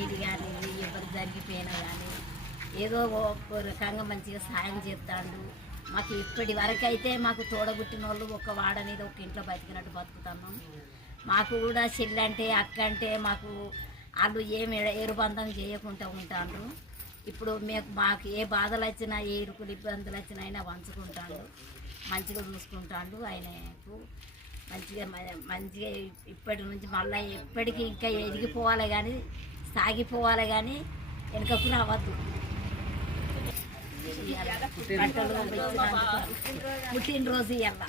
ఏది కానీ ఎవరు జరిగిపోయినా కానీ ఏదో ఒక రకంగా మంచిగా సాయం చేస్తాడు. మాకు ఇప్పటి వరకు అయితే మాకు తోడబుట్టిన వాళ్ళు ఒక వాడ మీద ఒక ఇంట్లో బతికినట్టు బతుకుతున్నాం. మాకు కూడా చెల్లి అంటే అక్క అంటే మాకు వాళ్ళు ఏమి ఎరుబంధం చేయకుండా ఉంటారు. ఇప్పుడు మాకు ఏ బాధలు వచ్చినా ఏ ఇరుకులు ఇబ్బందులు వచ్చినా అయినా పంచుకుంటాడు, మంచిగా చూసుకుంటాడు. ఆయనకు మంచిగా ఇప్పటి నుంచి మళ్ళీ ఎప్పటికీ ఇంకా ఎదిగిపోవాలి కానీ సాగిపోవాలి కానీ వెనుకకు రావద్దు. పుట్టినరోజు ఇవాళ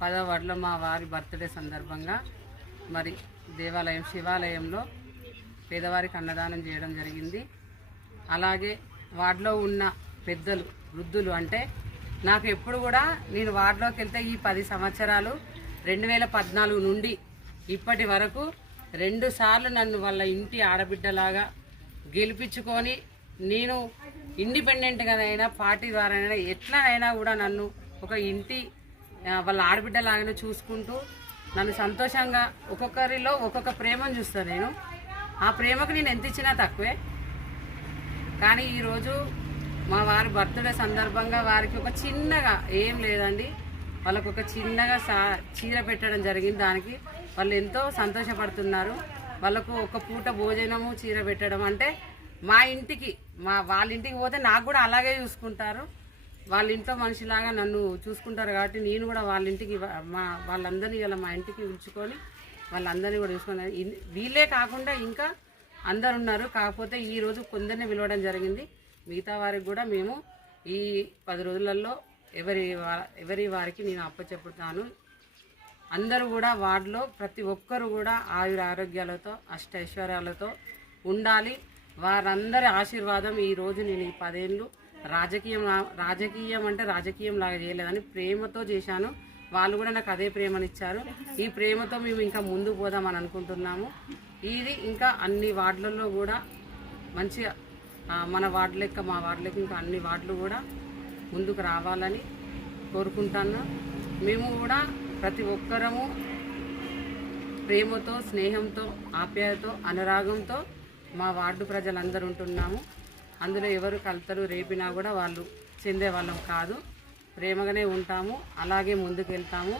10వ వార్డులో మా వారి బర్త్డే సందర్భంగా మరి దేవాలయం శివాలయంలో పేదవారికి అన్నదానం చేయడం జరిగింది. అలాగే వార్డులో ఉన్న పెద్దలు వృద్ధులు అంటే నాకు ఎప్పుడు కూడా నేను వార్డులోకి వెళ్తే ఈ 10 సంవత్సరాలు 2014 నుండి ఇప్పటి వరకు 2 సార్లు నన్ను వాళ్ళ ఇంటి ఆడబిడ్డలాగా గెలిపించుకొని నేను ఇండిపెండెంట్గా అయినా పార్టీ ద్వారా అయినా ఎట్లనైనా కూడా నన్ను ఒక ఇంటి వాళ్ళ ఆడబిడ్డలాగానే చూసుకుంటూ నన్ను సంతోషంగా ఒక్కొక్కరిలో ఒక్కొక్క ప్రేమను చూస్తాను. నేను ఆ ప్రేమకు నేను ఎంత ఇచ్చినా తక్కువే. కానీ ఈరోజు మా వారి బర్త్డే సందర్భంగా వారికి ఒక చిన్నగా ఏం లేదండి, వాళ్ళకు ఒక చిన్నగా చీర పెట్టడం జరిగింది. దానికి వాళ్ళు ఎంతో సంతోషపడుతున్నారు. వాళ్ళకు ఒక పూట భోజనము చీర పెట్టడం అంటే మా ఇంటికి వాళ్ళ ఇంటికి పోతే నాకు కూడా అలాగే చూసుకుంటారు. వాళ్ళ ఇంట్లో మనిషిలాగా నన్ను చూసుకుంటారు. కాబట్టి నేను కూడా వాళ్ళ ఇంటికి వాళ్ళందరినీ ఇలా మా ఇంటికి ఉంచుకొని వాళ్ళందరినీ కూడా చూసుకుని వీళ్ళే కాకుండా ఇంకా అందరు ఉన్నారు. కాకపోతే ఈరోజు కొందరిని పిలవడం జరిగింది. మిగతా వారికి కూడా మేము ఈ 10 రోజులలో ఎవరి వారికి నేను అప్పచెప్పుతాను. అందరూ కూడా వార్డులో ప్రతి ఒక్కరు కూడా ఆరోగ్యాలతో అష్టైశ్వర్యాలతో ఉండాలి. వారందరి ఆశీర్వాదం ఈరోజు నేను ఈ 10 ఏళ్ళు రాజకీయం అంటే రాజకీయం లాగా చేయలేదని ప్రేమతో చేశాను. వాళ్ళు కూడా నాకు అదే ప్రేమనిచ్చారు. ఈ ప్రేమతో మేము ఇంకా ముందుకు పోదామని అనుకుంటున్నాము. ఇది ఇంకా అన్ని వార్డులలో కూడా మంచిగా మన వార్డు లెక్క మా వార్డు లెక్క ఇంకా అన్ని వార్డులు కూడా ముందుకు రావాలని కోరుకుంటాను. మేము కూడా ప్రతి ఒక్కరము ప్రేమతో స్నేహంతో ఆప్యాయతో అనురాగంతో మా వార్డు ప్రజలందరూ ఉంటున్నాము. అందులో ఎవరు కలతలు రేపినా కూడా వాళ్ళు చెందే వాళ్ళం కాదు. ప్రేమగానే ఉంటాము, అలాగే ముందుకు వెళ్తాము.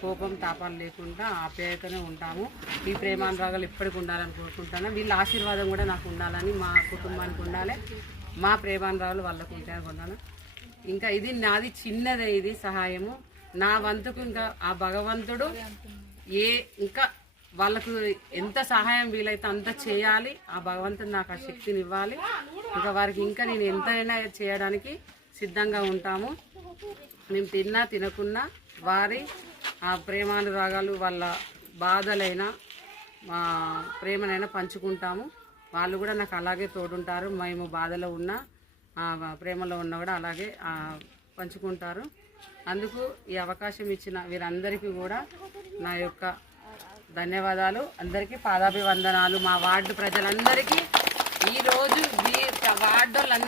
కోపం తాపాలు లేకుండా ఆప్యాయతనే ఉంటాము. ఈ ప్రేమానురాగాలు ఇప్పటికి ఉండాలని కోరుకుంటాను. వీళ్ళ ఆశీర్వాదం కూడా నాకు ఉండాలని, మా కుటుంబానికి ఉండాలి, మా ప్రేమానురాగాలు వాళ్ళకు ఉంటాయని అనుకుంటాను. ఇంకా ఇది నాది చిన్నదే, ఇది సహాయము నా వంతుకు. ఇంకా ఆ భగవంతుడు ఇంకా వాళ్ళకు ఎంత సహాయం వీలైతే అంత చేయాలి. ఆ భగవంతుడు నాకు ఆ శక్తిని ఇవ్వాలి. ఇంకా వారికి ఇంకా నేను ఎంతైనా చేయడానికి సిద్ధంగా ఉంటాము. మేము తిన్నా తినకున్నా వారి ఆ ప్రేమానురాగాలు వాళ్ళ బాధలైనా మా ప్రేమనైనా పంచుకుంటాము. వాళ్ళు కూడా నాకు అలాగే తోడుంటారు. మేము బాధలో ఉన్నా ప్రేమలో ఉన్నా కూడా అలాగే పంచుకుంటారు. అందుకు ఈ అవకాశం ఇచ్చిన వీరందరికీ కూడా నా యొక్క ధన్యవాదాలు. అందరికీ పాదాభివందనాలు. మా వార్డు ప్రజలందరికీ ఈరోజు వార్డోళ్ళందరూ